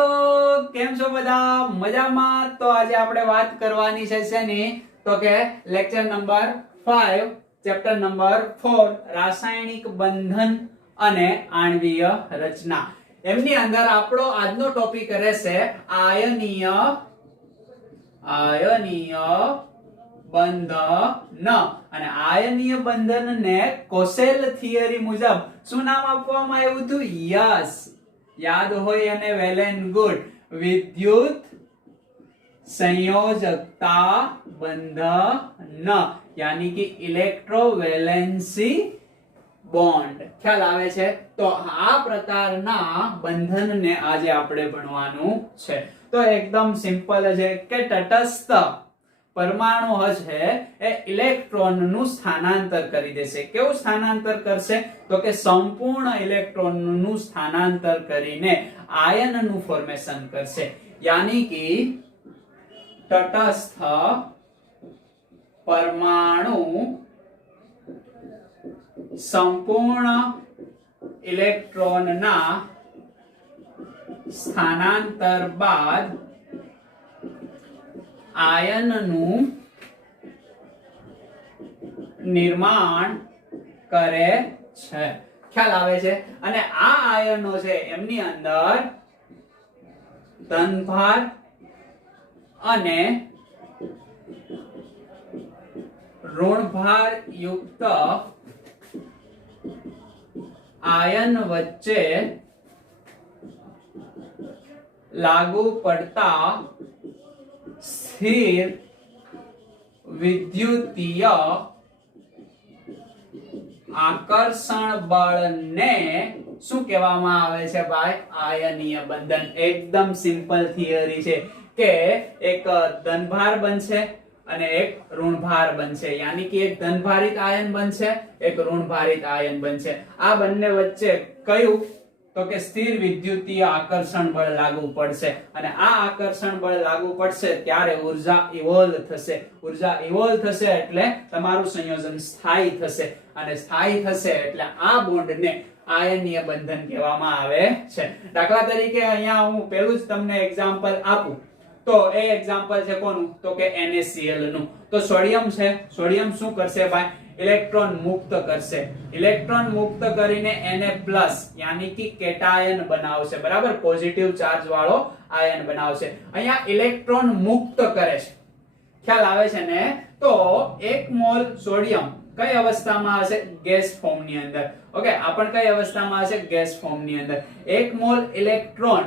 Hello, કેમ છો બધા? મજામાં? તો આજે આપણે વાત કરવાની છે શેની? તો કે લેક્ચર નંબર 5 ચેપ્ટર નંબર 4 રાસાયણિક બંધન અને આણ્વીય રચના. એમની અંદર આપણો આજનો ટોપિક રહેશે આયનીય બંધન. અને આયનીય બંધનને કોસેલ થિયરી મુજબ શું નામ આપવામાં આવ્યું હતું? યસ, યાદ હોય અને વેલ એન્ડ ગુડ. વિદ્યુત સંયોજકતા બંધન યાની કે ઇલેક્ટ્રોવેલેન્સી બોન્ડ. ખ્યાલ આવે છે? તો આ પ્રકારના બંધનને આજે આપણે ભણવાનું છે. તો એકદમ સિમ્પલ છે કે તટસ્થ પરમાણુ છે એ ઇલેક્ટ્રોનનું સ્થાનાંતર કરી દેશે. કેવું સ્થાનાંતર કરશે? તો કે સંપૂર્ણ ઇલેક્ટ્રોનનું સ્થાનાંતર કરીને આયનનું ફોર્મેશન કરશે. યાની કે તટસ્થ પરમાણુ સંપૂર્ણ ઇલેક્ટ્રોનના સ્થાનાંતર બાદ આયનનું નિર્માણ કરે છે. ખ્યાલ આવે છે? અને આ આયનો છે એમની અંદર ધનભાર અને ઋણભાર યુક્ત આયન વચ્ચે લાગુ પડતા સ્થિર વિદ્યુતીય આકર્ષણ બળને શું કહેવામાં આવે છે ભાઈ? આયનીય બંધન. એકદમ સિમ્પલ થિયરી છે કે એક ધનભાર બનશે અને એક ઋણભાર બનશે. યાની કે એક ધનભારિત આયન બનશે, એક ઋણભારિત આયન બનશે. આ બંને વચ્ચે કયું? તો કે સ્થિર વિદ્યુતીય આકર્ષણ બળ લાગુ પડશે. અને આ આકર્ષણ બળ લાગુ પડશે ત્યારે ઉર્જા ઇવોલ્વ થશે. ઉર્જા ઇવોલ્વ થશે એટલે તમારું સંયોજન સ્થાયી થશે. અને સ્થાયી થશે એટલે આ બોન્ડને આયનીય બંધન કહેવામાં આવે છે. દાખલા તરીકે અહીંયા હું પહેલું જ તમને એક્ઝામ્પલ આપું તો એ એક્ઝામ્પલ છે કોનું? તો કે NaCl નું. તો સોડિયમ છે, સોડિયમ શું કરશે ભાઈ? ઇલેક્ટ્રોન મુક્ત કરશે. ઇલેક્ટ્રોન મુક્ત કરીને Na+ યાની કે કેટાયન બનાવશે. બરાબર, પોઝિટિવ ચાર્જ વાળો આયન બનાવશે. અહીંયા ઇલેક્ટ્રોન મુક્ત કરે છે. ખ્યાલ આવે છે ને? તો 1 મોલ સોડિયમ કઈ અવસ્થામાં હશે? ગેસ ફોર્મ ની અંદર. ઓકે, આ પણ કઈ અવસ્થામાં હશે? ગેસ ફોર્મ ની અંદર. 1 મોલ ઇલેક્ટ્રોન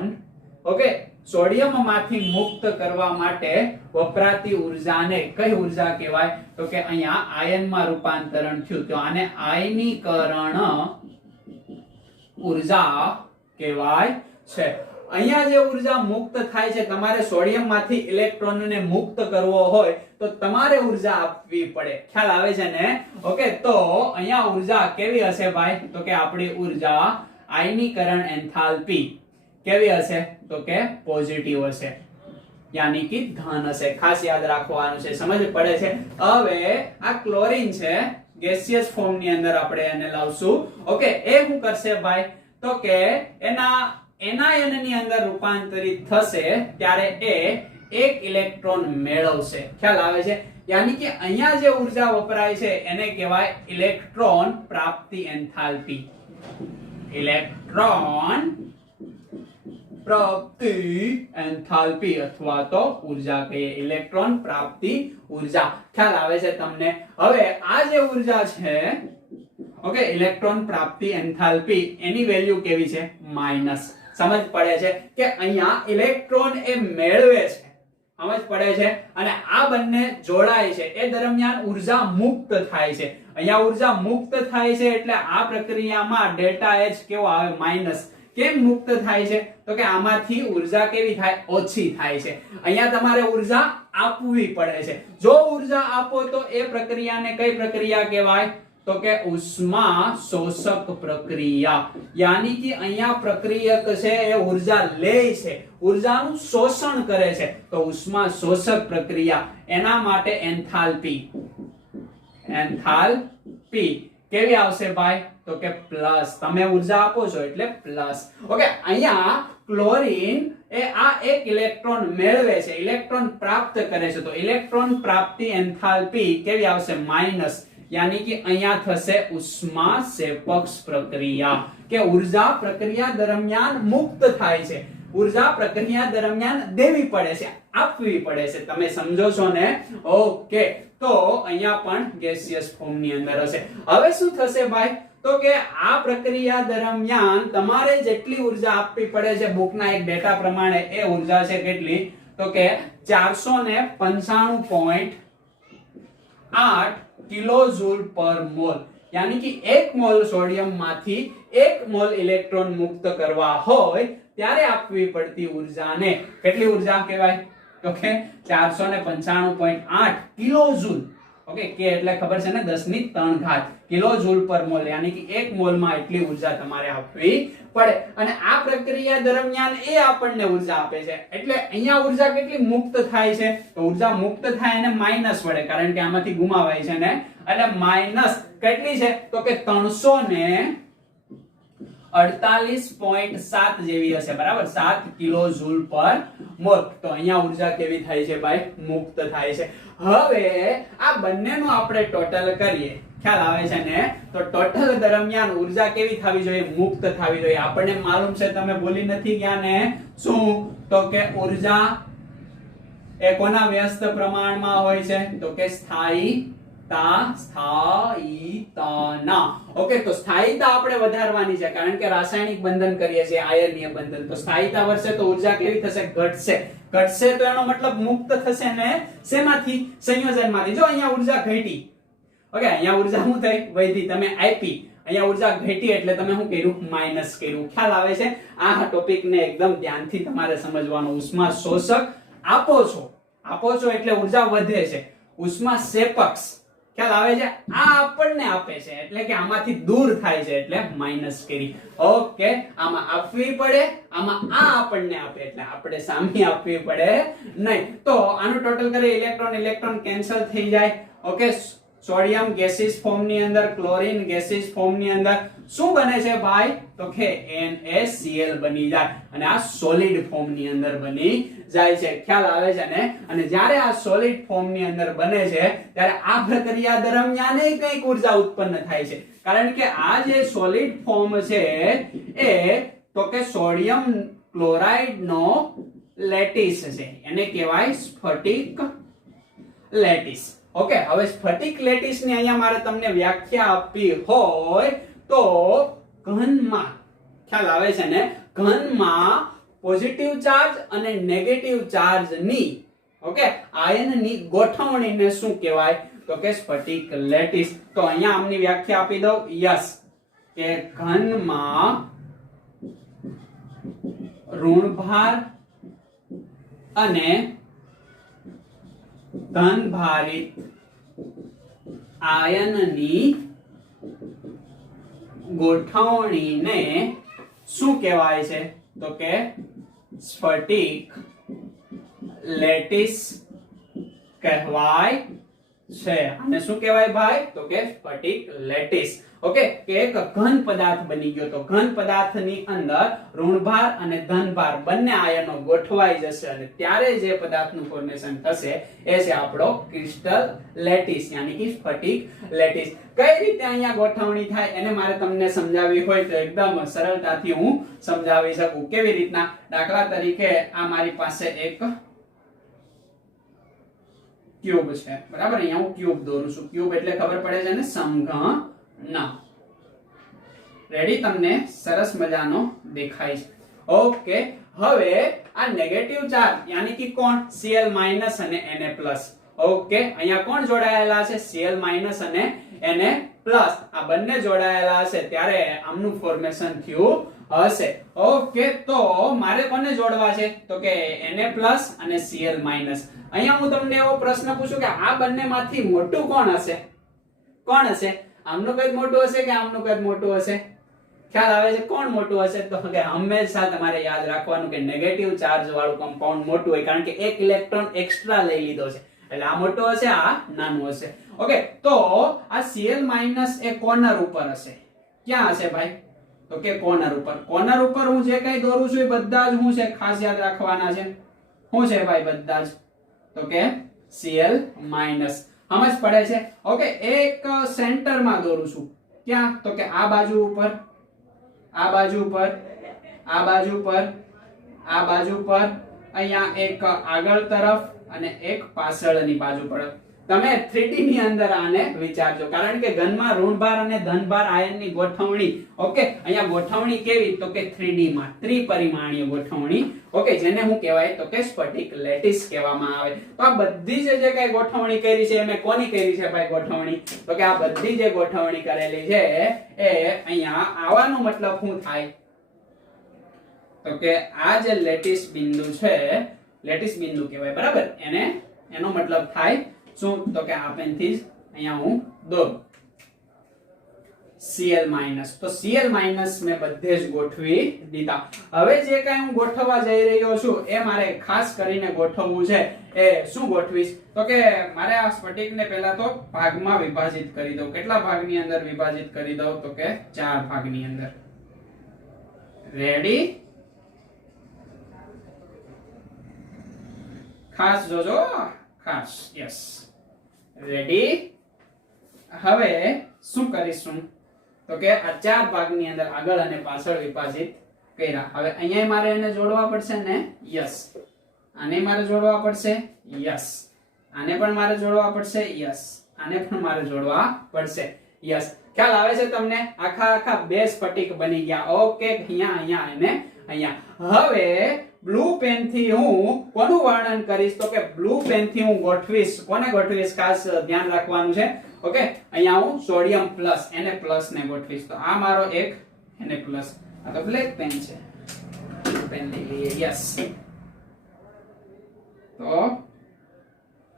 ઓકે સોડિયમ માંથી મુક્ત કરવા માટે વપરાતી ઉર્જાને કઈ ઉર્જા કહેવાય? તો કે અહીંયા આયનમાં રૂપાંતરણ થયું તો આને આયનીકરણ ઉર્જા કહેવાય છે. અહીંયા જે ઉર્જા મુક્ત થાય છે, તમારે સોડિયમ માંથી ઇલેક્ટ્રોનને મુક્ત કરવો હોય તો તમારે ઉર્જા આપવી પડે. ખ્યાલ આવે છે ને? ઓકે, તો અહીંયા ઉર્જા કેવી હશે ભાઈ? તો કે આપણી ઉર્જા આયનીકરણ એન્થાલ્પી કેવી હશે? તો કે પોઝિટિવ હશે, યાની કે ધન હશે. ખાસ યાદ રાખવાનું છે, સમજ પડે છે? હવે આ ક્લોરીન છે, ગેસિયસ ફોર્મ ની અંદર આપણે એને લાવશું. ઓકે, એ શું કરશે ભાઈ? તો કે એના એનાયન ની અંદર રૂપાંતરિત થશે ત્યારે એ એક ઇલેક્ટ્રોન મેળવશે. ખ્યાલ આવે છે? યાની કે અહીંયા જે ઉર્જા વપરાય છે એને કહેવાય ઇલેક્ટ્રોન પ્રાપ્તિ એન્થાલ્પી. ઇલેક્ટ્રોન પ્રાપ્તિ એન્થાલ્પી અથવા તો ઉર્જા કહીએ. ઇલેક્ટ્રોન પ્રાપ્તિ ઉર્જા. ખ્યાલ આવે છે તમને? હવે આ જે ઉર્જા છે ઓકે ઇલેક્ટ્રોન પ્રાપ્તિ એન્થાલ્પી એની વેલ્યુ કેવી છે? માઈનસ. સમજ પડે છે કે અહીંયા ઇલેક્ટ્રોન એ મેળવે છે. સમજ પડે છે? અને આ બંને જોડાય છે એ દરમિયાન ઉર્જા મુક્ત થાય છે. અહીંયા ઉર્જા મુક્ત થાય છે એટલે આ પ્રક્રિયામાં ડેલ્ટા H કેવો આવે? માઈનસ. કેમ મુક્ત થાય છે? તો કે આમાંથી ઉર્જા કેવી થાય? ઓછી થાય છે. અહીંયા તમારે ઉર્જા આપવી પડે છે. જો ઉર્જા આપો તો એ પ્રક્રિયાને કઈ પ્રક્રિયા કહેવાય? તો કે ઉષ્મા શોષક પ્રક્રિયા. યાની કે અહીંયા પ્રક્રિયક છે એ ઉર્જા લે છે, ઉર્જાનું શોષણ કરે છે, તો ઉષ્મા શોષક પ્રક્રિયા. એના માટે એન્થાલ્પી કેવી આવશે ભાઈ? તો કે પ્લસ. તમે ઉર્જા આપો છો એટલે પ્લસ. ઓકે, અહીંયા ક્લોરીન એ આ એક ઇલેક્ટ્રોન મેળવે છે, ઇલેક્ટ્રોન પ્રાપ્ત કરે છે, તો ઇલેક્ટ્રોન પ્રાપ્તિ એન્થાલ્પી કેવી આવશે? માઈનસ. यानी कि અહીંયા થશે ઉષ્માક્ષેપક પ્રક્રિયા, કે ઉર્જા પ્રક્રિયા દરમિયાન મુક્ત થાય છે, ઉર્જા પ્રક્રિયા દરમિયાન દેવી પડે છે, આપવી પડે છે. તમે સમજો છો ને? ઓકે, તો અહીંયા પણ ગેસિયસ ફોર્મ ની અંદર હશે. હવે શું થશે ભાઈ? તો કે આ પ્રક્રિયા દરમિયાન તમારે જેટલી ઉર્જા આપવી પડે છે બુકના એક ડેટા પ્રમાણે, એ ઉર્જા છે કેટલી? તો કે 495.8 કિલોજૂલ પર મોલ. यानी कि 1 મોલ સોડિયમ માંથી 1 મોલ ઇલેક્ટ્રોન મુક્ત કરવા હોય ત્યારે આપવી પડતી ઉર્જાને કેટલી ઉર્જા કહેવાય? તો કે 495.8 કિલોજૂલ. ઓકે, કે એટલે ખબર છે ને 10 ની 3 કિલોજૂલ પર મોલ, यानी कि 1 મોલ માં એટલી ઉર્જા તમારે આપવી પડે. અને આ પ્રક્રિયા દરમિયાન એ આપણને ઉર્જા આપે છે. એટલે અહીંયા ઉર્જા કેટલી મુક્ત થાય છે? તો ઉર્જા મુક્ત થાય અને માઈનસ વડે, કારણ કે આમાંથી ગુમાવાય છે ને, એટલે માઈનસ કેટલી છે? તો કે 348.7 જેવી હશે, બરાબર? 7 કિલોજૂલ પર મોલ. તો અહીંયા ઉર્જા કેવી થાય છે ભાઈ? મુક્ત થાય છે. હવે આ બંનેનું આપણે ટોટલ કરીએ, ખ્યાલ આવે છે ને? તો ટોટલ દરમિયાન ઉર્જા કેવી થવી જોઈએ? મુક્ત થવી જોઈએ. આપણને માલુમ છે, તમે ભૂલી નથી ગયા ને? શું? તો કે ઉર્જા એ કોના વ્યસ્ત પ્રમાણમાં હોય છે? તો કે સ્થાયીતાના. ઓકે, તો સ્થાયીતા આપણે વધારવાની છે, કારણ કે રાસાયણિક બંધન કરીએ છીએ, આયનીય બંધન. તો સ્થાયીતા વધશે તો ઉર્જા કેવી થશે? ઘટશે. ઘટશે તો એનો મતલબ મુક્ત થશે ને શેમાંથી? સંયોજનમાંથી. જો અહીંયા ઉર્જા ઘટી, ઓકે, અહીંયા ઉર્જા શું થઈ? વધી. તમે આપી, અહીંયા ઉર્જા ઘટી એટલે તમે શું કર્યું? માઈનસ કર્યું. ખ્યાલ આવે છે? આ ટોપિક ને એકદમ ધ્યાનથી તમારે સમજવાનો. ઉષ્મા શોષક આપો છો એટલે ઉર્જા વધે છે. ઉષ્મા શેપક, ખ્યાલ આવે છે? આ આપણને આપે છે એટલે કે આમાંથી દૂર થાય છે એટલે માઈનસ કરી. ઓકે, આમાં આપવી પડે, આમાં આ આપણને આપે એટલે આપણે સામે આપવી પડે નહીં. તો આનું ટોટલ કરીએ, ઇલેક્ટ્રોન ઇલેક્ટ્રોન કેન્સલ થઈ જાય. ઓકે, સોડિયમ ગેસિયસ ફોર્મ ની અંદર, ક્લોરીન ગેસિયસ ફોર્મ ની અંદર શું બને છે ભાઈ? તો કે NaCl બની જાય અને આ સોલિડ ફોર્મ ની અંદર બની જાય છે. ખ્યાલ આવે છે ને? અને જ્યારે આ સોલિડ ફોર્મ ની અંદર બને છે ત્યારે આ પ્રક્રિયા દરમિયાન કંઈક ઉર્જા ઉત્પન્ન થાય છે, કારણ કે આ જે સોલિડ ફોર્મ છે એ તો કે સોડિયમ ક્લોરાઇડ નો લેટિસ છે, એને કહેવાય સ્ફટિક લેટિસ. ઓકે, હવે સ્ફટિક લેટિસ ની અહીંયા મારે તમને વ્યાખ્યા આપવી હોય તો ઘનમાં, ખ્યાલ આવે છે ને? ઘનમાં પોઝિટિવ ચાર્જ અને નેગેટિવ ચાર્જ ની, ઓકે, આયનની ગોઠવણીને શું કહેવાય? તો કે સ્ફટિક લેટિસ. તો અહીંયા આમની વ્યાખ્યા આપી દઉં. યસ, કે ઘનમાં ઋણભાર અને ધનભારિત આયનની ગોઠવણીને શું કહેવાય છે? તો કે સ્ફટિક લેટિસ કહેવાય છે. અને શું કહેવાય ભાઈ? તો કે સ્ફટિક લેટિસ. ઓકે, કે એક ઘન પદાર્થ બની ગયો. તો ઘન પદાર્થની અંદર ઋણભાર અને ધનભાર બંને આયનો ગોઠવાઈ જશે અને ત્યારે જે પદાર્થનું ફોર્મેશન થશે એ છે આપણો ક્રિસ્ટલ લેટિસ, યાની કે સ્ફટિક લેટિસ. કઈ રીતે અહીંયા ગોઠવણી થાય એને મારે તમને સમજાવવી હોય તો એકદમ સરળતાથી હું સમજાવી શકું. કેવી રીતના? દાખલા તરીકે આ મારી પાસે એક ક્યુબ છે, બરાબર? અહીંયા હું ક્યુબ દોરું છું. ક્યુબ એટલે ખબર પડે છે ને? સમઘન. રેડી? તમને સરસ મજાનો દેખાય છે. ઓકે, હવે આ નેગેટિવ ચાર્જ યાની કે કોણ? Cl- અને Na+. ઓકે, અહીંયા કોણ જોડાયેલા છે? Cl- અને Na+. આ બંને જોડાયેલા છે ત્યારે આમનું ફોર્મેશન થયું હશે. ઓકે, તો મારે કોને જોડવા છે? તો કે Na+ અને Cl-. અહીંયા હું તમને એવો પ્રશ્ન પૂછું કે આ બંનેમાંથી મોટું કોણ હશે? કોણ હશે? આમનું કદ મોટું હશે કે આમનું કદ મોટું હશે? ખ્યાલ આવે છે? કોણ મોટું હશે? તો કે હંમેશા તમારે યાદ રાખવાનું કે નેગેટિવ ચાર્જ વાળું કમ્પાઉન્ડ મોટું હોય, કારણ કે એક ઇલેક્ટ્રોન એક્સ્ટ્રા લઈ લીધો છે એટલે આ મોટો હશે, આ નાનું હશે. ઓકે, તો આ Cl- એ કોર્નર ઉપર હશે. ક્યાં હશે ભાઈ? તો તો કે કોર્નર ઉપર હું જે કઈ દોરું છું એ બધા જ હું છે ખાસ યાદ રાખવાના છે. શું છે ભાઈ બધા જ? તો કે Cl માઈનસ. સમજ પડે છે? ઓકે, એક સેન્ટરમાં દોરું છું. ક્યાં? તો કે આ બાજુ ઉપર, આ બાજુ ઉપર, આ બાજુ ઉપર, આ બાજુ પર, અહીંયા એક આગળ તરફ અને એક પાછળની બાજુ પર. તમે 3D ની અંદર આને વિચારજો, કારણ કે ઘનમાં ઋણભાર અને ધનભાર આયનની ગોઠવણી. ઓકે, અહીંયા ગોઠવણી કેવી? તો કે 3D માં, ત્રિપરિમાણીય ગોઠવણી. ઓકે, જેને હું કહેવાય તો કે સ્ફટિક લેટિસ કહેવામાં આવે. તો આ બધી જે કઈ ગોઠવણી કરી છે એમે કોની કરી છે ભાઈ ગોઠવણી? તો કે આ બધી જે ગોઠવણી કરેલી છે એ અહીંયા આવવાનો મતલબ શું થાય? તો કે આ જે લેટિસ બિંદુ છે, લેટિસ બિંદુ કહેવાય, બરાબર? એનો મતલબ થાય શું? તો કે આ પેનથી જ અહીંયા હું દોરું Cl માઈનસ. તો Cl માઈનસ મેં બધે જ ગોઠવી દીધા. હવે જે કઈ હું ગોઠવવા જઈ રહ્યો છું એ મારે ખાસ કરીને ગોઠવવું છે. એ શું ગોઠવીશ? તો કે મારે આ સ્ફટિકને પહેલા તો ભાગમાં વિભાજિત કરી દઉં. કેટલા ભાગની અંદર વિભાજિત કરી દઉં? તો કે 4 ભાગની અંદર. રેડી? ખાસ જોજો, ખાસ. Yes, ready. હવે શું કરીશું? તો કે આ 4 ભાગની અંદર આગળ અને પાછળ વિભાજિત કર્યા. હવે અહીંયા મારે એને જોડવા પડશે ને? યસ. આને મારે જોડવા પડશે? યસ. આને પણ મારે જોડવા પડશે? યસ. આને પણ મારે જોડવા પડશે? યસ. ખ્યાલ આવે છે તમને? આખા બે સ્ફટિક બની ગયા. ઓકે, અહીંયા અને અહીંયા. હવે બ્લુ પેન થી હું કોનું વર્ણન કરીશ? તો કે બ્લુ પેન થી હું ગોઠવીશ. કોને ગોઠવીશ? ખાસ ધ્યાન રાખવાનું છે. ઓકે, અહીંયા હું સોડિયમ પ્લસ, Na+ ને ગોઠવીશ. તો આ મારો એક Na+. આ તો બ્લેક પેન છે, પેન લઈ લઈએ. યસ. તો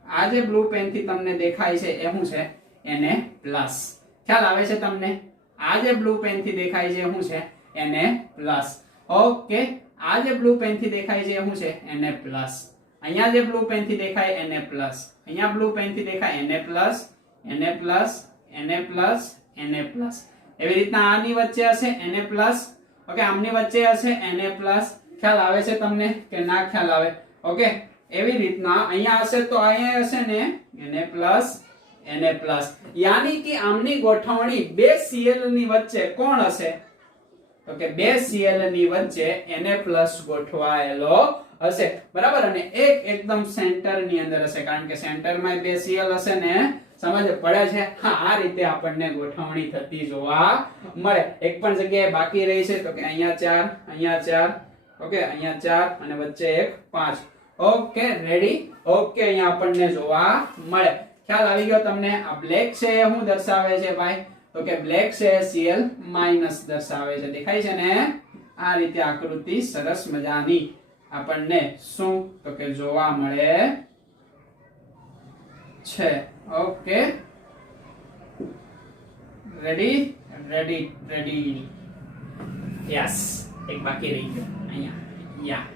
આ જે બ્લુ પેન થી તમને દેખાય છે એ શું છે? Na+. ખ્યાલ આવે છે તમને? આ જે બ્લુ પેન થી દેખાય છે શું છે? Na+. ઓકે, આ જે બ્લુ પેન થી દેખાય છે શું છે? Na+. અહીંયા જે બ્લુ પેન થી દેખાય Na+. અહીંયા બ્લુ પેન થી દેખાય Na+, Na+. એવી રીતના આની વચ્ચે હશે Na+. ઓકે, આમની વચ્ચે હશે Na+. ખ્યાલ આવે છે તમને કે ના ખ્યાલ આવે? ઓકે, એવી રીતના અહીંયા હશે તો અહીંયા હશે ને Na+. યાની કે આમની ગોઠવણી બે Cl ની વચ્ચે કોણ હશે? તો કે બે Cl ની વચ્ચે Na+ ગોઠવાયેલો હશે, બરાબર? અને એક એકદમ સેન્ટર ની અંદર હશે, કારણ કે સેન્ટર માં બે Cl હશે ને. સમજ પડે છે? હા, આ રીતે આપણને ગોઠવણી થતી જોવા મળે. એક પણ જગ્યાએ બાકી રહી છે તો કે અહીંયા 4, અહીંયા 4. ઓકે, અહીંયા 4 અને વચ્ચે એક 5. Okay, ready? ઓકે, અહીંયા આપણને જોવા મળે. ખ્યાલ આવી ગયો તમને? આ બ્લેક છે એ શું દર્શાવે છે ભાઈ? તો કે બ્લેક છે Cl માઈનસ દર્શાવે છે. દેખાય છે ને? આ રીતે આકૃતિ સરસ મજાની આપણને શું તો કે જોવા મળે છે. Okay, ready. યસ, એક બાકી રહી ગયો અહીંયા.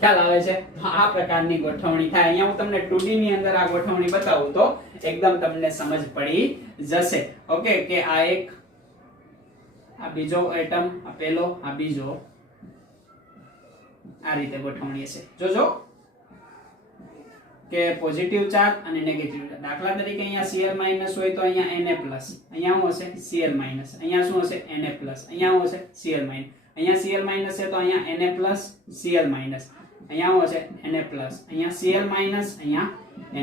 ખ્યાલ આવે છે? આ પ્રકારની ગોઠવણી થાય. અહીંયા હું તમને 2D ની અંદર આ ગોઠવણી બતાવું તો એકદમ તમને સમજ પડી જશે. ઓકે, કે આ એક, આ બીજો એટમ, આ પહેલો, આ બીજો, આ રીતે ગોઠવણી છે. જોજો કે પોઝિટિવ ચાર્જ અને નેગેટિવ ચાર્જ. દાખલા તરીકે અહીંયા Cl માઈનસ હોય તો અહીંયા Na+. અહીંયા શું હશે? Cl minus. અહીંયા શું હશે? Na+. અહીંયા શું હશે? Cl minus. અહીંયા Cl માઈનસ છે તો અહીંયા Na+, Cl માઈનસ. અહીંયા શું હશે? Na+. અહીંયા Cl માઈનસ, અહીંયા Na+.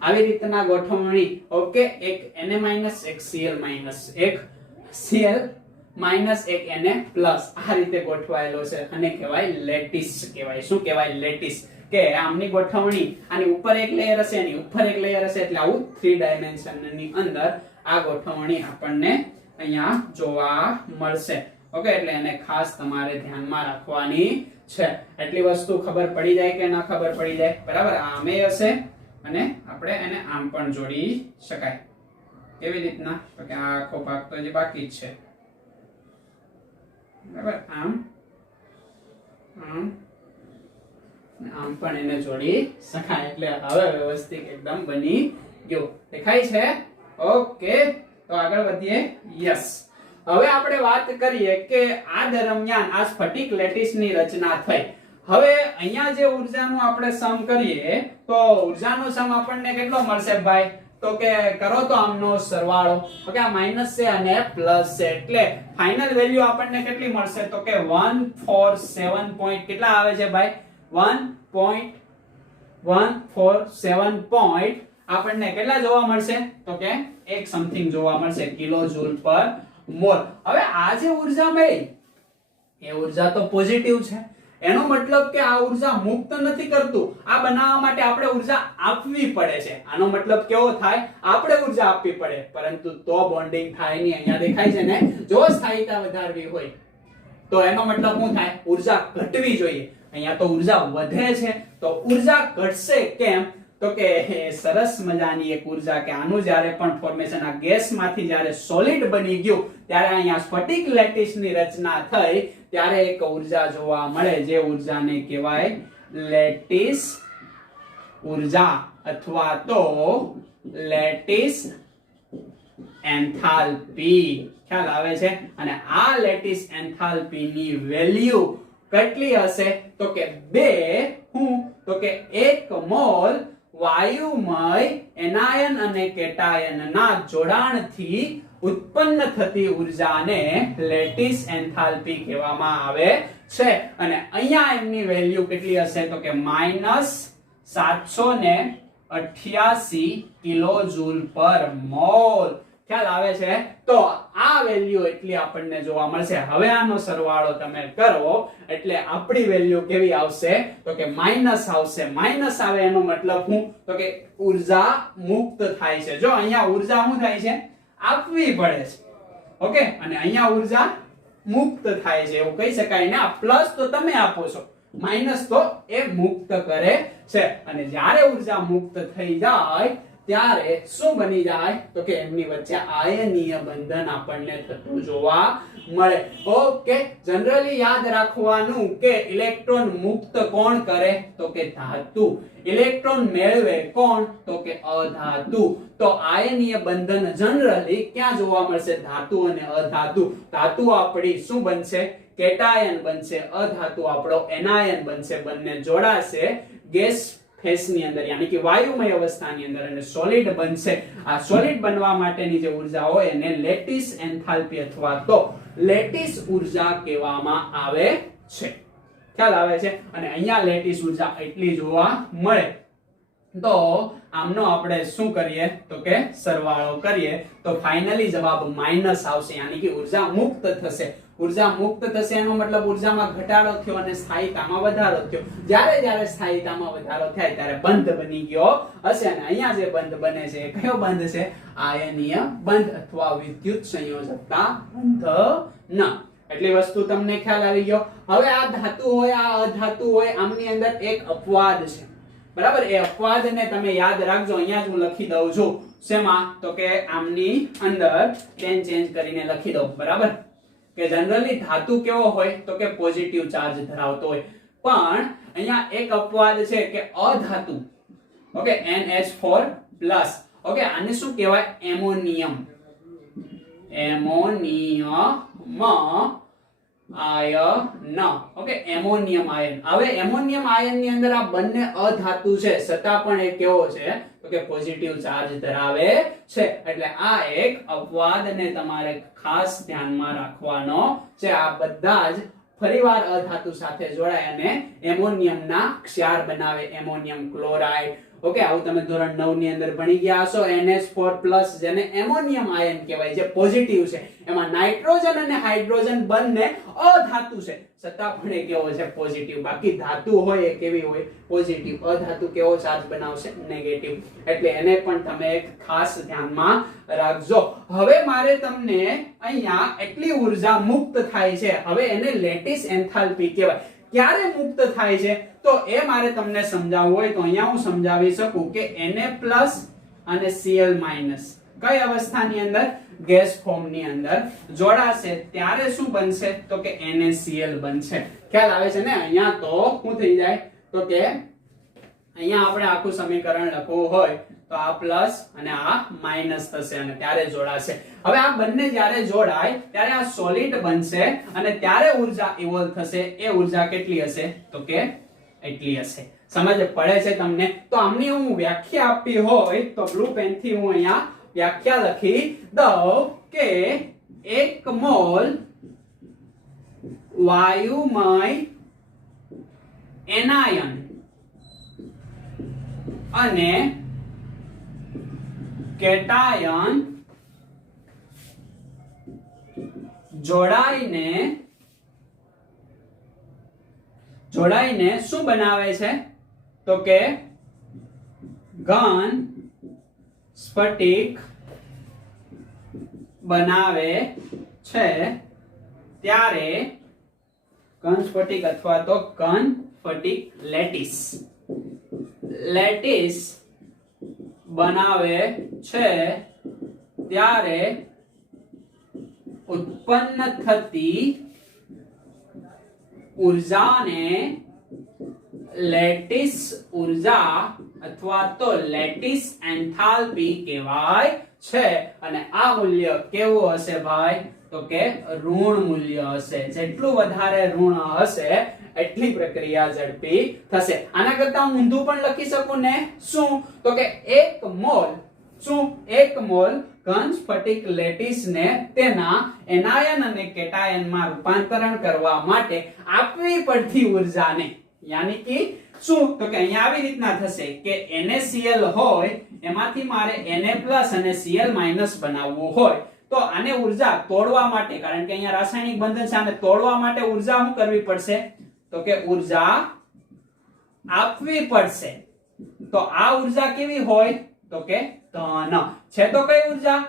આવી રીતના ગોઠવણી. ઓકે, એક Na માઈનસ, એક Cl માઈનસ, એક Cl માઈનસ, એક Na+. આ રીતે ગોઠવાયેલો છે અને કહેવાય લેટિસ કહેવાય. શું કહેવાય? લેટિસ. કે આમની ગોઠવણી આની ઉપર એક લેયર હશે, એની ઉપર એક લેયર હશે, એટલે આવું 3 ડાયમેન્શન ની અંદર આ ગોઠવણી આપણને અહીંયા જોવા મળશે. ઓકે, એટલે એને ખાસ તમારે ધ્યાનમાં રાખવાની છે. એટલી વસ્તુ ખબર પડી જાય કે ના ખબર પડી જાય? બરાબર? આમે હશે અને આપણે એને આમ પણ જોડી શકાય. કેવી રીતના? તો કે આ આખો ભાગ તો જે બાકી જ છે, બરાબર? આમ પણ એને જોડી શકાય. એટલે હવે વ્યવસ્થિત એકદમ બની ગયું. દેખાય છે? ઓકે, તો આગળ વધીએ. યસ. હવે આપણે વાત કરીએ કે આ દરમિયાન આ સ્ફટિક લેટિસની રચના થઈ. હવે અહીંયા જે ઉર્જાનું આપણે સમ કરીએ તો ઉર્જાનો સમ આપણને કેટલો મળશે ભાઈ? તો કે કરો તો આમનો સરવાળો. ઓકે, આ માઈનસ છે અને પ્લસ છે એટલે ફાઇનલ વેલ્યુ આપણને કેટલી મળશે? તો કે 147 પોઈન્ટ કેટલા આવે છે ભાઈ? 1.147 પોઈન્ટ આપણને કેટલા જોવા મળશે? તો કે 1 સમથિંગ જોવા મળશે કિલો જૂલ પર મોલ. હવે આ જે ઉર્જા મળી એ ઉર્જા તો પોઝિટિવ છે. એનો મતલબ કે આ ઉર્જા મુક્ત નથી કરતું. આ બનાવવા માટે આપણે ઉર્જા આપવી પડે છે. આનો મતલબ કેવો થાય? આપણે ઉર્જા આપવી પડે, પરંતુ તો બોન્ડિંગ થાય નહીં. અહીંયા દેખાય છે ને, જો સ્થાયીતા વધારવી હોય તો એનો મતલબ શું થાય? ઉર્જા ઘટવી જોઈએ. અહીંયા તો ઉર્જા વધે છે, તો ઉર્જા ઘટશે કેમ? તો કે સરસ મજાની એક ઉર્જા કે આનું જ્યારે પણ ફોર્મેશન આ ગેસમાંથી જ્યારે સોલિડ બની ગયું ત્યારે અહીંયા સ્ફટિક લેટિસની રચના થઈ ત્યારે એક ઉર્જા જોવા મળે જે ઉર્જાને કહેવાય લેટિસ ઉર્જા અથવા તો લેટિસ એન્થાલ્પી. ખ્યાલ આવે છે? અને આ લેટિસ એન્થાલ્પી ની વેલ્યુ કેટલી હશે? તો કે 1 મોલ વાયુમય એનાયન અને કેટાયન ના જોડાણથી ઉત્પન્ન થતી ઉર્જાને લેટિસ એન્થાલ્પી કહેવામાં આવે છે. અને અહીંયા એમની વેલ્યુ કેટલી હશે? તો કે -788 કિલો જૂલ પર મોલ. ખ્યાલ આવે છે? તો આ વેલ્યુ એટલી આપણને જોવા મળશે. હવે આનો સરવાળો તમે કરો એટલે આપણી વેલ્યુ કેવી આવશે? તો કે માઈનસ આવશે. માઈનસ આવે એનો મતલબ શું? તો કે ઉર્જા મુક્ત થાય છે. જો અહીંયા ઉર્જા શું થાય છે? આપવી પડે છે. ઓકે, અને અહીંયા ઉર્જા મુક્ત થાય છે એવું કહી શકાય ને. આ પ્લસ તો તમે આપો છો, માઈનસ તો એ મુક્ત કરે છે. અને જ્યારે ઉર્જા મુક્ત થઈ જાય ત્યારે શું બની જાય? તો કે એમની વચ્ચે આયનીય બંધન આપણને થતું જોવા મળે. ઓકે, જનરલી યાદ રાખવાનું કે ઇલેક્ટ્રોન મુક્ત કોણ કરે? તો કે ધાતુ. ઇલેક્ટ્રોન મેળવે કોણ? તો કે અધાતુ. તો આયનીય બંધન જનરલી ક્યાં જોવા મળશે? ધાતુ અને અધાતુ. ધાતુ આપણી શું બનશે? કેટાયન બનશે. અધાતુ આપણો એનાયન બનશે. બંને જોડાશે ગેસ ફેસ ની અંદર, યાની કે વાયુમય અવસ્થાની અંદર, અને સોલિડ બનશે. આ સોલિડ બનવા માટેની જે ઉર્જા હોય એને લેટિસ એન્થાલ્પી અથવા તો લેટિસ ઉર્જા કહેવામાં આવે છે. ખ્યાલ આવે છે? અને અહીંયા લેટિસ ઉર્જા એટલી જોવા મળે. તો આમનો આપણે શું કરીએ? તો કે સરવાળો કરીએ તો ફાઇનલી જવાબ માઈનસ આવશે, યાની કે ઉર્જા મુક્ત થશે. ઉર્જા મુક્ત થશે એનો મતલબ ઉર્જામાં ઘટાડો થયો અને સ્થાયીતામાં વધારો થયો. જ્યારે જ્યારે સ્થાયીતામાં વધારો થાય ત્યારે બંધ બની ગયો હશે. અને અહીંયા જે બંધ બને છે એ કયો બંધ છે? આયનીય બંધ અથવા વિદ્યુત સંયોજકતા બંધન. એટલી વસ્તુ તમને ખ્યાલ આવી ગયો. હવે આ ધાતુ હોય, આ અધાતુ હોય, આમની અંદર એક અપવાદ છે. બરાબર? એ અપવાદને તમે યાદ રાખજો. અહીંયા જ હું લખી દઉં છું. શેમાં? તો કે આમની અંદર પેન ચેન્જ કરીને લખી દઉં. બરાબર? કે જનરલી ધાતુ કેવો હોય? તો કે પોઝિટિવ ચાર્જ ધરાવતો હોય. પણ અહીંયા એક અપવાદ છે કે અધાતુ. Okay, NH4+. ઓકે, આને શું કહેવાય? Ammonium. Ammonium ion. Okay, ammonium ion. હવે એમોનિયમ આયન ની અંદર આ બંને અધાતુ છે, છતાં પણ એ કેવો છે? તો કે પોઝિટિવ ચાર્જ ધરાવે છે. એટલે આ એક અપવાદને તમારે ખાસ ધ્યાનમાં રાખવાનો છે. આ બધા જ ફરીવાર અધાતુ સાથે જોડાય અને એમોનિયમના ક્ષાર બનાવે, એમોનિયમ ક્લોરાઇડ. ઓકે, આવું તમે ધોરણ 9 ની અંદર ભણી ગયા હશો. NH4+ જેને એમોનિયમ આયન કહેવાય, જે પોઝિટિવ છે. એમાં નાઇટ્રોજન અને હાઇડ્રોજન બંને અધાતુ છે, છતાં પણ એ કેવો છે? પોઝિટિવ. બાકી ધાતુ હોય એ કેવી હોય? પોઝિટિવ. અધાતુ કેવો ચાર્જ બનાવશે? નેગેટિવ. એટલે એને પણ તમે એક ખાસ ધ્યાનમાં રાખજો. હવે મારે તમને અહીંયા એટલી ઉર્જા મુક્ત થાય છે, હવે એને લેટિસ એન્થાલ્પી કહેવાય. ક્યારે મુક્ત થાય છે તો એ મારે તમને સમજાવવું હોય તો અહીંયા હું સમજાવી શકું કે Na+ અને Cl- કઈ અવસ્થાની અંદર? ગેસ ફોર્મ ની અંદર જોડાશે ત્યારે શું બનશે? તો કે NaCl બનશે. ખ્યાલ આવે છે ને? અહીંયા તો શું થઈ જાય? તો કે અહીંયા આપણે આખું સમીકરણ લખવું હોય તો આ પ્લસ અને આ માઇનસ થશે અને ત્યારે જોડાશે. હવે આ બંને જ્યારે જોડાય ત્યારે આ સોલિડ બનશે અને ત્યારે ઉર્જા ઇવોલ્વ થશે. એ ઉર્જા કેટલી હશે તો કે એટલી હશે. સમજ પડે છે તમને? તો આમની હું વ્યાખ્યા આપી હોય તો બ્લુ પેન થી હું અહીંયા વ્યાખ્યા લખી દઉં કે 1 મોલ વાયુમય એનાયન અને કેટાયન જોડાઈને શું બનાવે છે તો કે ઘન સ્ફટિક બનાવે છે. ત્યારે ઘન સ્ફટિક અથવા તો ઘન સ્ફટિક લેટિસ બનાવે છે ત્યારે ઉત્પન્ન થતી ઉર્જાને લેટિસ ઉર્જા અથવા તો લેટિસ એન્થાલ્પી કહેવાય છે. અને આ મૂલ્ય કેવું હશે ભાઈ તો કે ઋણ મૂલ્ય હશે. જેટલું વધારે ઋણ હશે એટલી પ્રક્રિયા ઝડપી થશે. આના કરતા હું ઊંધું પણ લખી શકું ને. શું તો કે 1 મોલ ઘન સ્ફટિક લેટિસને તેના એનાયન અને કેટાયનમાં રૂપાંતરણ કરવા માટે આપવી પડતી ઉર્જાને, યાની કે શું તો કે અહીંયા આવી રીતના થશે કે NaCl હોય એમાંથી મારે Na+ અને Cl- બનાવવું હોય તો આને ઉર્જા તોડવા માટે, કારણ કે અહીંયા રાસાયણિક બંધન છે, આને તોડવા માટે ઉર્જા શું કરવી પડશે તો કે ઉર્જા આપવી પડશે. તો આ ઉર્જા કેવી હોય તો કે ધન છે. તો કઈ ઉર્જા?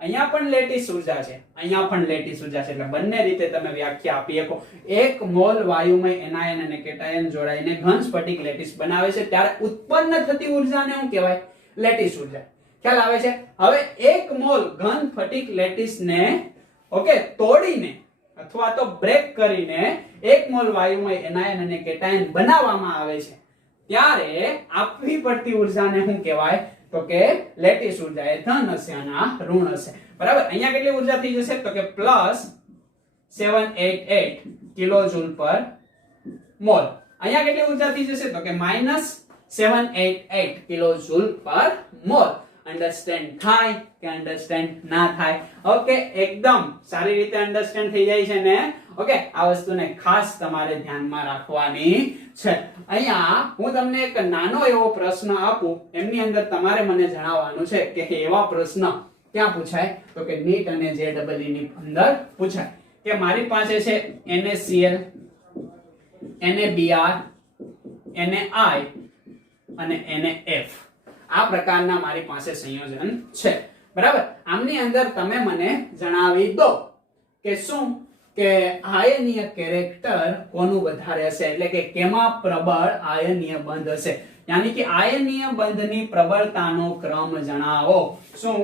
અહીંયા પણ લેટિસ ઉર્જા છે, અહીંયા પણ લેટિસ ઉર્જા છે. એટલે બંને રીતે તમે વ્યાખ્યા આપી શકો. 1 મોલ વાયુમય એનાયન અને કેટાયન જોડાઈને ઘન સ્ફટિક લેટિસ બનાવે છે ત્યારે ઉત્પન્ન થતી ઉર્જાને શું કહેવાય? લેટિસ ઉર્જા. ખ્યાલ આવે છે? હવે 1 મોલ ઘન સ્ફટિક લેટિસને ઓકે તોડીને અથવા તો બ્રેક કરીને 1 મોલ વાયુમય એનાયન અને કેટાયન બનાવવામાં આવે છે ત્યારે આપવી પડતી ઉર્જાને શું કહેવાય તો કે લેટિસ ઉર્જા. એ ધન હશે અને આ ઋણ હશે. બરાબર? અહીંયા કેટલી ઉર્જા થઈ જશે તો કે +788 કિલોજૂલ પર મોલ. અહીંયા કેટલી ઉર્જા થઈ જશે તો કે -788 કિલોજૂલ પર મોલ. અન્ડરસ્ટેન્ડ થાય કે અન્ડરસ્ટેન્ડ ના થાય? ઓકે, એકદમ સારી રીતે અન્ડરસ્ટેન્ડ થઈ જાય છે ને? ઓકે, આ વસ્તુને ખાસ તમારે ધ્યાનમાં રાખવાની છે. અહીંયા હું તમને એક નાનો એવો પ્રશ્ન આપું, એમની અંદર તમારે મને જણાવવાનું છે કે એવા પ્રશ્ન ક્યાં પૂછાય તો કે નીટ અને JEE ની અંદર પૂછાય કે મારી પાસે છે NaCl, NaBr, NaI અને NaF. આ પ્રકારના મારી પાસે સંયોજન છે. બરાબર? આમની અંદર તમે મને જણાવી દો કે શું કે આયનીય કેરેક્ટર કોનું વધારે હશે, એટલે કે કેમાં પ્રબળ આયનીય બંધ હશે. યાની કે આયનીય બંધની પ્રબળતાનો ક્રમ જણાવો. શું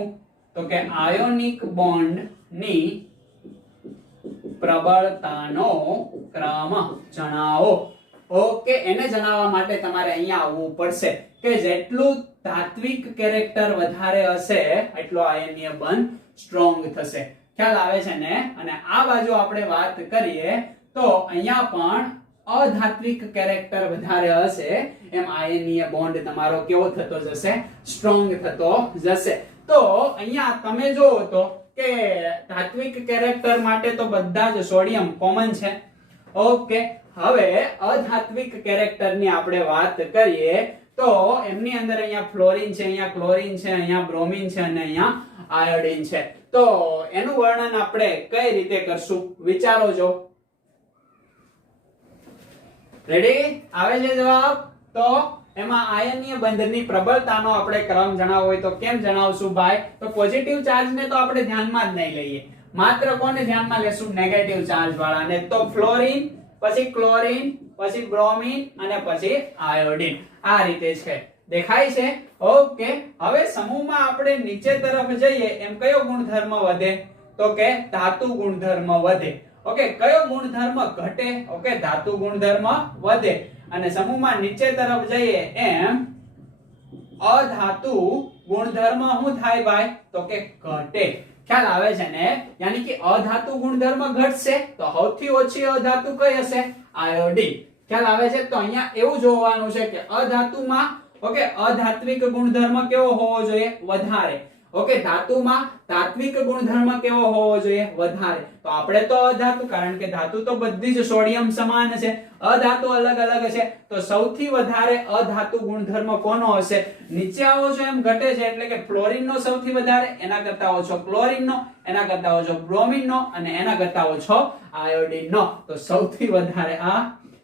તો કે આયોનિક બોન્ડની પ્રબળતાનો ક્રમ જણાવો. ઓકે, એને જણાવવા માટે તમારે અહીંયા આવવું પડશે કે જેટલું ધાત્વિક કેરેક્ટર વધારે હશે એટલો આયનીય બંધ સ્ટ્રોંગ થશે. ખ્યાલ આવે છે ને? અને આ બાજુ આપણે વાત કરીએ તો અહીંયા પણ અધાત્વિક કેરેક્ટર વધારે હશે એમ આયનીય બોન્ડ તમારો કેવો થતો જશે? સ્ટ્રોંગ થતો જશે. તો અહીંયા તમે જોવો તો કે ધાત્વિક કેરેક્ટર માટે તો બધા જ સોડિયમ કોમન છે. ઓકે, હવે અધાત્વિક કેરેક્ટરની આપણે વાત કરીએ તો એમની અંદર અહીંયા ફ્લોરિન છે, અહીંયા ક્લોરીન છે, અહીંયા બ્રોમિન છે અને અહીંયા આયોડિન છે. તો એનું વર્ણન આપણે કઈ રીતે કરશું વિચારો જો. રેડી? આવે છે જવાબ? તો એમાં આયનીય બંધની પ્રબળતાનો આપણે ક્રમ જણાવવો હોય તો કેમ જણાવશું ભાઈ? તો પોઝિટિવ ચાર્જને તો આપણે ધ્યાનમાં જ નહીં લઈએ, માત્ર કોને ધ્યાનમાં લેશું? નેગેટિવ ચાર્જ વાળાને. તો ફ્લોરિન, પછી ક્લોરીન, પછી બ્રોમિન અને પછી આયોડિન. આ રીતે છે. દેખાય છે? ઓકે, હવે સમૂહમાં આપણે નીચે તરફ જઈએ એમ કયો ગુણધર્મ વધે તો કે ધાતુ ગુણધર્મ વધે. ઓકે, કયો ગુણધર્મ ઘટે? ઓકે, ધાતુ ગુણધર્મ વધે. અને સમૂહમાં નીચે તરફ જઈએ એમ અધાતુ ગુણધર્મ શું થાય ભાઈ? તો કે ઘટે. ખ્યાલ આવે છે ને? યાની કે અધાતુ ગુણધર્મ ઘટશે તો સૌથી ઓછી અધાતુ કઈ હશે? આયોડીન. ખ્યાલ આવે છે? તો અહીંયા એવું જોવાનું છે કે અધાતુમાં ઓકે અધાત્વિક ગુણધર્મ કેવો હોવો જોઈએ? વધારે. ઓકે ધાતુમાં ધાત્વિક ગુણધર્મ કેવો હોવો જોઈએ? વધારે. તો આપણે તો અધાતુ, કારણ કે ધાતુ તો બધી જ સોડિયમ સમાન છે, અધાતુ અલગ અલગ છે, તો સૌથી વધારે અધાતુ ગુણધર્મ કોનો હશે? નીચે આવો છો એમ ઘટે છે એટલે કે ફ્લોરિન નો સૌથી વધારે, એના કરતા ઓછો ક્લોરીન નો, એના કરતા ઓછો બ્રોમિન નો અને એના કરતા ઓછો આયોડીન નો. તો સૌથી વધારે આ,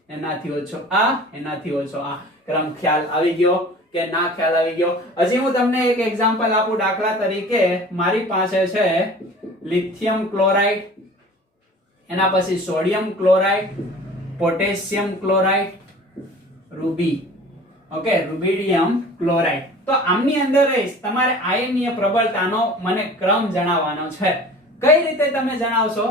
એનાથી ઓછો આ, એનાથી ઓછો આ. ક્રમ ખ્યાલ આવી ગયો કે ના? ખ્યાલ આવી ગયો. હજી હું તમને એક એક્ઝામ્પલ આપું. દાખલા તરીકે મારી પાસે છે લિથિયમ ક્લોરાઇડ, એના પછી sodium chloride, potassium chloride, Ruby, okay rubidium chloride. તો આમની અંદર તમારે આયનીય પ્રબળતાનો મને ક્રમ જણાવવાનો છે. કઈ રીતે તમે જણાવશો?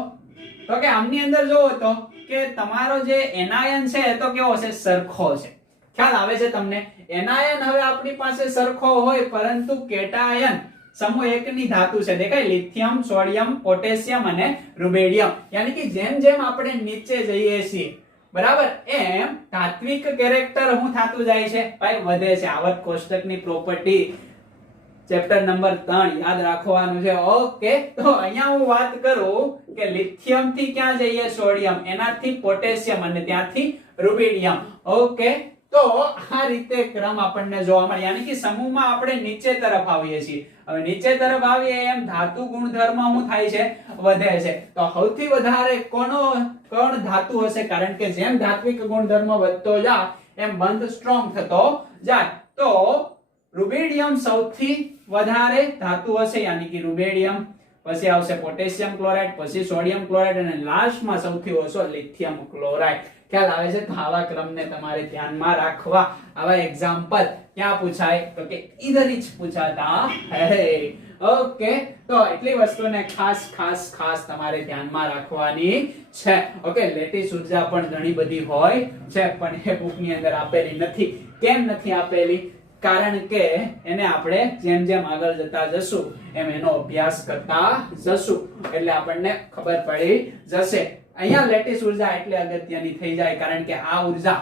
તો કે આમની અંદર જોવો તો કે તમારો જે એનાયન છે એ તો કેવો છે? સરખો છે. ખ્યાલ આવે છે તમને? એનાયન હવે આપણી પાસે સરખો હોય, પરંતુ કેટાયન સમૂહ એકની ધાતુ છે. દેખાય? લિથિયમ, સોડિયમ, પોટેશિયમ અને રૂબેડિયમ. યાની કે જેમ જેમ આપણે નીચે જઈએ છીએ બરાબર, એમ ધાત્વિક કેરેક્ટર શું થતું જાય છે ભાઈ? વધે છે. આવર્ત કોષ્ટકની પ્રોપર્ટી ચેપ્ટર નંબર 3 યાદ રાખવાનું છે. ઓકે તો અહીંયા હું વાત કરું કે લિથિયમ થી ક્યાં જઈએ? સોડિયમ, એનાથી પોટેશિયમ અને ત્યાંથી રૂબિડિયમ. ઓકે તો આ રીતે ક્રમ આપણને જોવા મળે. યાની કે સમૂહમાં આપણે નીચે તરફ આવીએ છીએ. હવે નીચે તરફ આવીએ એમ ધાતુ ગુણધર્મ શું થાય છે? વધે છે. તો સૌથી વધારે કોણ ધાતુ હશે? કારણ કે જેમ ધાત્વિક ગુણધર્મ વધતો જાય એમ બંધ સ્ટ્રોંગ થતો જાય. તો રૂબિડિયમ સૌથી વધારે ધાતુ હશે, યાની કે રૂબિડિયમ, પછી આવશે પોટેશિયમ ક્લોરાઇડ, પછી સોડિયમ ક્લોરાઇડ અને લાસ્ટમાં સૌથી ઓછો લિથિયમ ક્લોરાઇડ. ખ્યાલ આવે છે? તો આવા ક્રમને તમારે ધ્યાનમાં રાખવા. આવા એક્ઝામ્પલ ક્યાં પૂછાય? તો કે ઇધર જ પૂછાતા હે. ઓકે તો એટલી વસ્તુને ખાસ ખાસ ખાસ તમારે ધ્યાનમાં રાખવાની છે. ઓકે લેટિસ ઉર્જા પણ ઘણી બધી હોય છે, પણ એ બુકની અંદર આપેલી નથી. કેમ નથી આપેલી? કારણ કે એને આપણે જેમ જેમ આગળ જતા જશું એમ એનો અભ્યાસ કરતા જશું એટલે આપણને ખબર પડી જશે. અહીંયા લેટિસ ઉર્જા એટલે અગત્યની થઈ જાય, કારણ કે આ ઉર્જા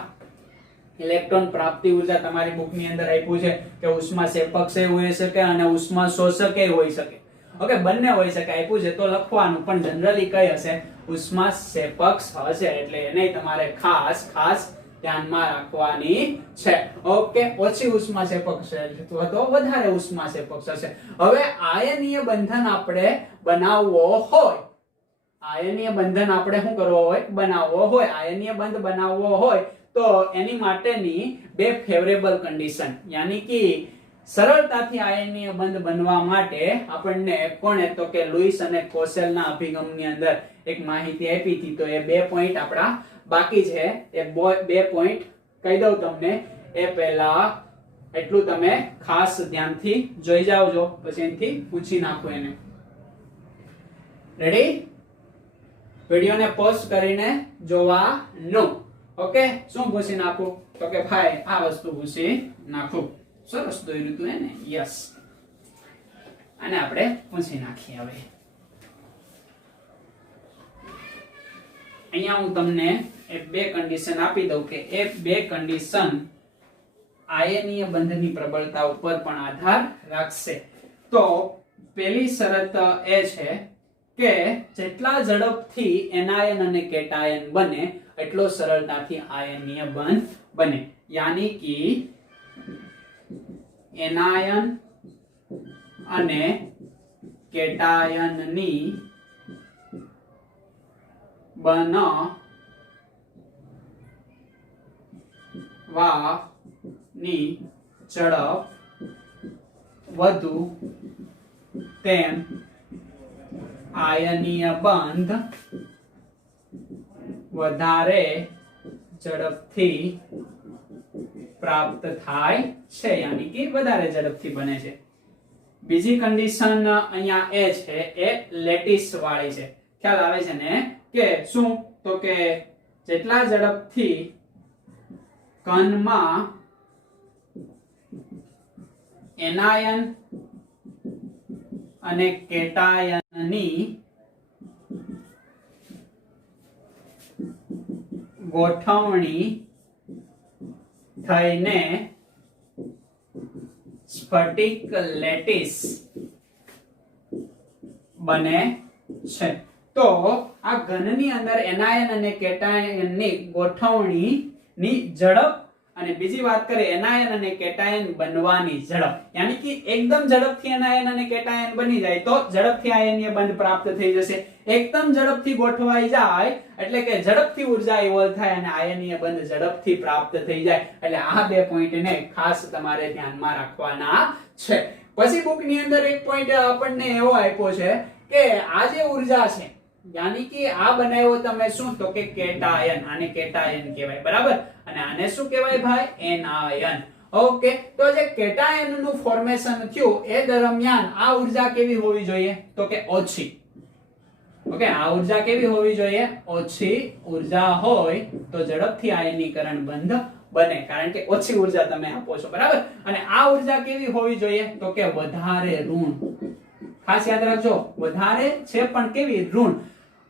ઇલેક્ટ્રોન પ્રાપ્તિ ઉર્જા તમારી બુકની અંદર આપ્યું છે કે ઉષ્મા સેપક હોઈ શકે અને ઉષ્મા શોષક હોઈ શકે. ઓકે બંને હોઈ શકે, આપ્યું છે તો લખવાનું, પણ જનરલી કઈ હશે? ઉષ્મા સેપક હશે. એટલે એને તમારે ખાસ ખાસ ધ્યાનમાં રાખવાની છે. ઓકે ઓછી ઉષ્મા સેપક છે અથવા તો વધારે ઉષ્મા સેપક હશે. હવે આયનીય બંધન આપણે બનાવવો હોય, આયનીય બંધન આપણે શું કરવો હોય? બનાવવો હોય. આયનીય બંધ બનાવવો હોય તો એની માટેની બે ફેવરેબલ કન્ડિશન, યાની કે સરળતાથી આયનીય બંધ બનવા માટે આપણને કોણે? તો કે લુઈસ અને કોસેલના અભિગમની અંદર એક માહિતી આપી હતી. તો એ 2 પોઈન્ટ આપણા બાકી છે. એ 2 પોઈન્ટ કહી દઉં તમને. એ પહેલા એટલું તમે ખાસ ધ્યાનથી જોઈ જાવજો, પછી એનાથી પૂછી નાખો એને. રેડી? વિડિયોને પોઝ કરીને જોવાનું. ઓકે શું પૂછી નાખું? તો કે ભાઈ આ વસ્તુ પૂછી નાખું. સરસ દોર્યું હતું એને. યસ, અને આપણે પૂછી નાખીએ. હવે અહીંયા હું તમને એ 2 કન્ડિશન આપી દઉં કે એ 2 કન્ડિશન આયનીય બંધની પ્રબળતા ઉપર પણ આધાર રાખશે. તો પહેલી શરત એ છે કે જેટલા ઝડપથી એનાયન અને કેટાયન બને એટલો સરળતાથી આયનીય બંધ બને. યાની કે એનાયન અને કેટાયનની બનવાની ઝડપ વધુ તેમ આયનીય બંધ વધારે ઝડપથી પ્રાપ્ત થાય છે, યાની કે વધારે ઝડપથી બને છે. બીજી કન્ડિશન અહીંયા એ છે, એ લેટિસ વાળી છે. ખ્યાલ આવે છે ને? કે શું? તો કે જેટલા ઝડપથી કણમાં એનાયન અને કેટાયનની ગોઠવણી થઈને સ્ફટિક લેટિસ બને છે. તો આ ઘનની અંદર એનાયન અને કેટાયનની ગોઠવણીની ઝડપ અને બીજી વાત કરીએ એનાયન અને કેટાયન બનવાની ઝડપ, યાની કે એકદમ ઝડપથી એનાયન અને કેટાયન બની જાય તો ઝડપથી આયનીય બંધ પ્રાપ્ત થઈ જશે. એકદમ ઝડપથી ગોઠવાઈ જાય એટલે કે ઝડપથી ઉર્જા ઇવોલ્વ થાય અને આયનીય બંધ ઝડપથી પ્રાપ્ત થઈ જાય. એટલે આ બે પોઈન્ટને ખાસ તમારે ધ્યાનમાં રાખવાના છે. પછી બુકની અંદર એક પોઈન્ટ આપણને એવો આપ્યો છે કે આ જે ઉર્જા છે યાની કે આ બનાવ્યો તમે શું તો કે કેટાયન, આને કેટાયન કહેવાય, બરાબર, અને આને શું કહેવાય ભાઈ એનાયન. ઓકે, તો જે કેટાયન નું ફોર્મેશન થયું એ દરમિયાન આ ઉર્જા કેવી હોવી જોઈએ તો કે ઓછી. ઓકે, આ ઉર્જા કેવી હોવી જોઈએ? ઓછી ઉર્જા હોય તો ઝડપથી આયનીકરણ બંધ બને, કારણ કે ઓછી ઉર્જા તમે આપો છો, બરાબર. અને આ ઉર્જા કેવી હોવી જોઈએ તો કે વધારે ઋણ. ખાસ યાદ રાખજો, વધારે છે પણ કેવી? ઋણ.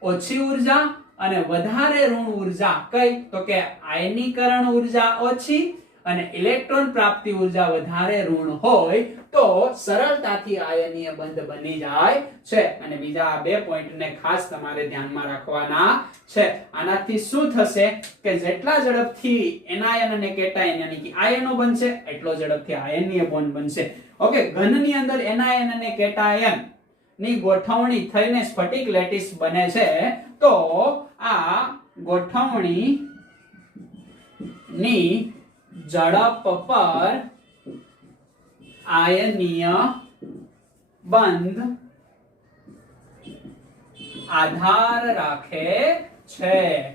ઓછી ઉર્જા અને વધારે ઋણ ઉર્જા કઈ તો કે આયનીકરણ ઉર્જા ઓછી અને ઇલેક્ટ્રોન પ્રાપ્તિ ઉર્જા વધારે ઋણ હોય તો સરળતાથી આયનીય બંધ બની જાય છે. અને બીજા આ બે પોઈન્ટને ખાસ તમારે ધ્યાનમાં રાખવાના છે. આનાથી શું થશે કે જેટલા ઝડપથી એનાયન અને કેટાયન યાની કે આયનો બનશે એટલો ઝડપથી આયનીય બોન્ડ બનશે. ઓકે, ઘનની અંદર એનાયન અને કેટાયન ની ગોઠવણી થઈને સ્ફટિક લેટિસ બને છે. તો આ ગોઠવણી ની ઝડપ પર આયનીય બંધ આધાર રાખે છે.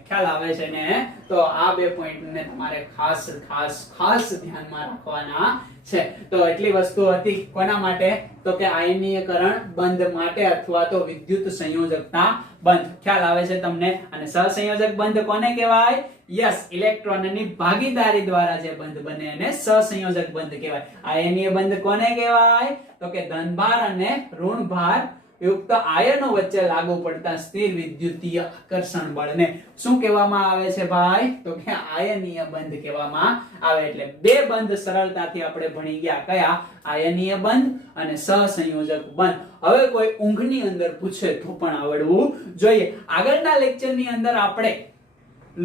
ખ્યાલ આવે છે ને? તો આ બે પોઈન્ટને તમારે ખાસ ખાસ ખાસ ધ્યાનમાં રાખવાના છે. તો એટલી વસ્તુ હતી કોના માટે તો કે આયનીયકરણ બંધ માટે અથવા તો વિદ્યુત સંયોજકતા બંધ. ખ્યાલ આવે છે તમને? અને સહસંયોજક બંધ કોને કહેવાય? યસ, ઇલેક્ટ્રોનની ભાગીદારી દ્વારા જે બંધ બને એને સહસંયોજક બંધ કહેવાય. આયનીય બંધ કોને કહેવાય તો કે ધનભાર અને ઋણભાર યુક્ત આયનો વચ્ચે લાગુ પડતા સ્થિર વિદ્યુતીય આકર્ષણ બળને શું કહેવામાં આવે છે ભાઈ તો કે આયનીય બંધ કહેવામાં આવે. એટલે બે બંધ સરળતાથી આપણે ભણી ગયા, કયા? આયનીય બંધ અને સહસંયોજક બંધ. હવે કોઈ ઊંઘની અંદર પૂછે તો પણ આવડવું જોઈએ. આગળના લેક્ચરની અંદર આપણે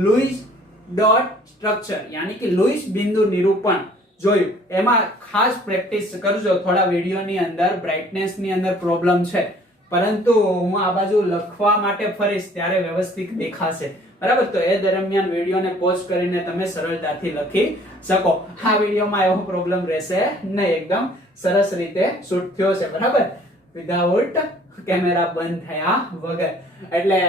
લુઈસ ડોટ સ્ટ્રક્ચર યાની કે લુઈસ બિંદુ નિરૂપણ જોયું. એમાં ખાસ પ્રેક્ટિસ કરજો. થોડા વિડિયોની અંદર બ્રાઇટનેસ ની અંદર પ્રોબ્લેમ છે, પરંતુ હું આ બાજુ લખવા માટે ફરીશ ત્યારે વ્યવસ્થિત દેખાશે, બરાબર. તો એ દરમિયાન વિડિયોને પોઝ કરીને તમે સરળતાથી લખી શકો. આ વિડિયોમાં એવો પ્રોબ્લેમ રહેશે નહીં, એકદમ સરસ રીતે શૂટ થયો છે, બરાબર, વિધાઉટ કેમેરા બંધ થયા વગર. એટલે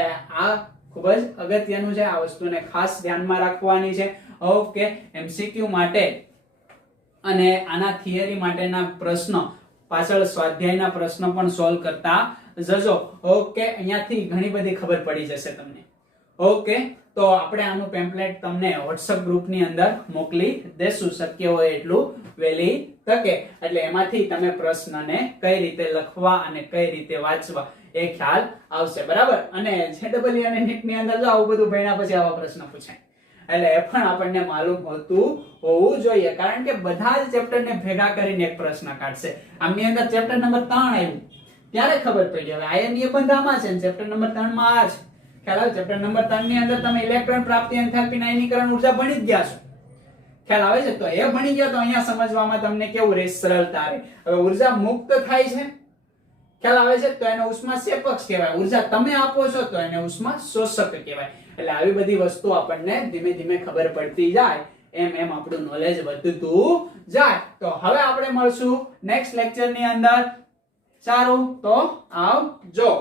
આ ખૂબ જ અગત્યનું છે. આ વસ્તુને ખાસ ધ્યાનમાં રાખવાની છે. ઓકે, એમસીક્યુ માટે અને આના થિયરી માટેના પ્રશ્નો પાછળ સ્વાધ્યાયના પ્રશ્નો પણ સોલ્વ કરતા જજો. ઓકે, અહીંયાથી ઘણી બધી ખબર પડી જશે તમને. ઓકે, તો આપણે આનું પેમ્પલેટ તમને WhatsApp ગ્રુપની અંદર મોકલી દેશું શક્ય હોય એટલું વહેલી તકે. એટલે એમાંથી તમે પ્રશ્નને કઈ રીતે લખવા અને કઈ રીતે વાંચવા એ ખ્યાલ આવશે, બરાબર. અને JEE અને NEET ની અંદર જો આવું બધું ભણ્યા પછી આવા પ્રશ્ન પૂછાય એટલે એ પણ આપણને માલુમ હોતું હોવું જોઈએ, કારણ કે બધા જ ચેપ્ટરને ભેગા કરીને એક પ્રશ્ન કાઢશે. આમની અંદર ચેપ્ટર નંબર 3 આવ્યું ત્યારે ખબર પડી હવે આયનીય બંધ આમાં છે, ચેપ્ટર નંબર 3 માં આ છે. ખ્યાલ આવે? ચેપ્ટર નંબર 3 ની અંદર તમે ઇલેક્ટ્રોન પ્રાપ્તિ, એન્થાલ્પી, આયનીકરણ ઉર્જા ભણી જ ગયા છો. ખ્યાલ આવે છે? તો એ ભણી ગયા તો અહીંયા સમજવામાં તમને કેવું રહે? સરળતા રહે. હવે ઉર્જા મુક્ત થાય છે, ખ્યાલ આવે છે? તો એને ઉષ્મા ક્ષેપક કહેવાય. ઉર્જા તમે આપો છો તો એને ઉષ્મા શોષક કહેવાય. એટલે આવી બધી વસ્તુ આપણને ધીમે ધીમે ખબર પડતી જાય એમ એમ આપણું નોલેજ વધતું જાય. તો હવે આપણે મળશું નેક્સ્ટ લેક્ચર ની અંદર. સારું, તો આવજો.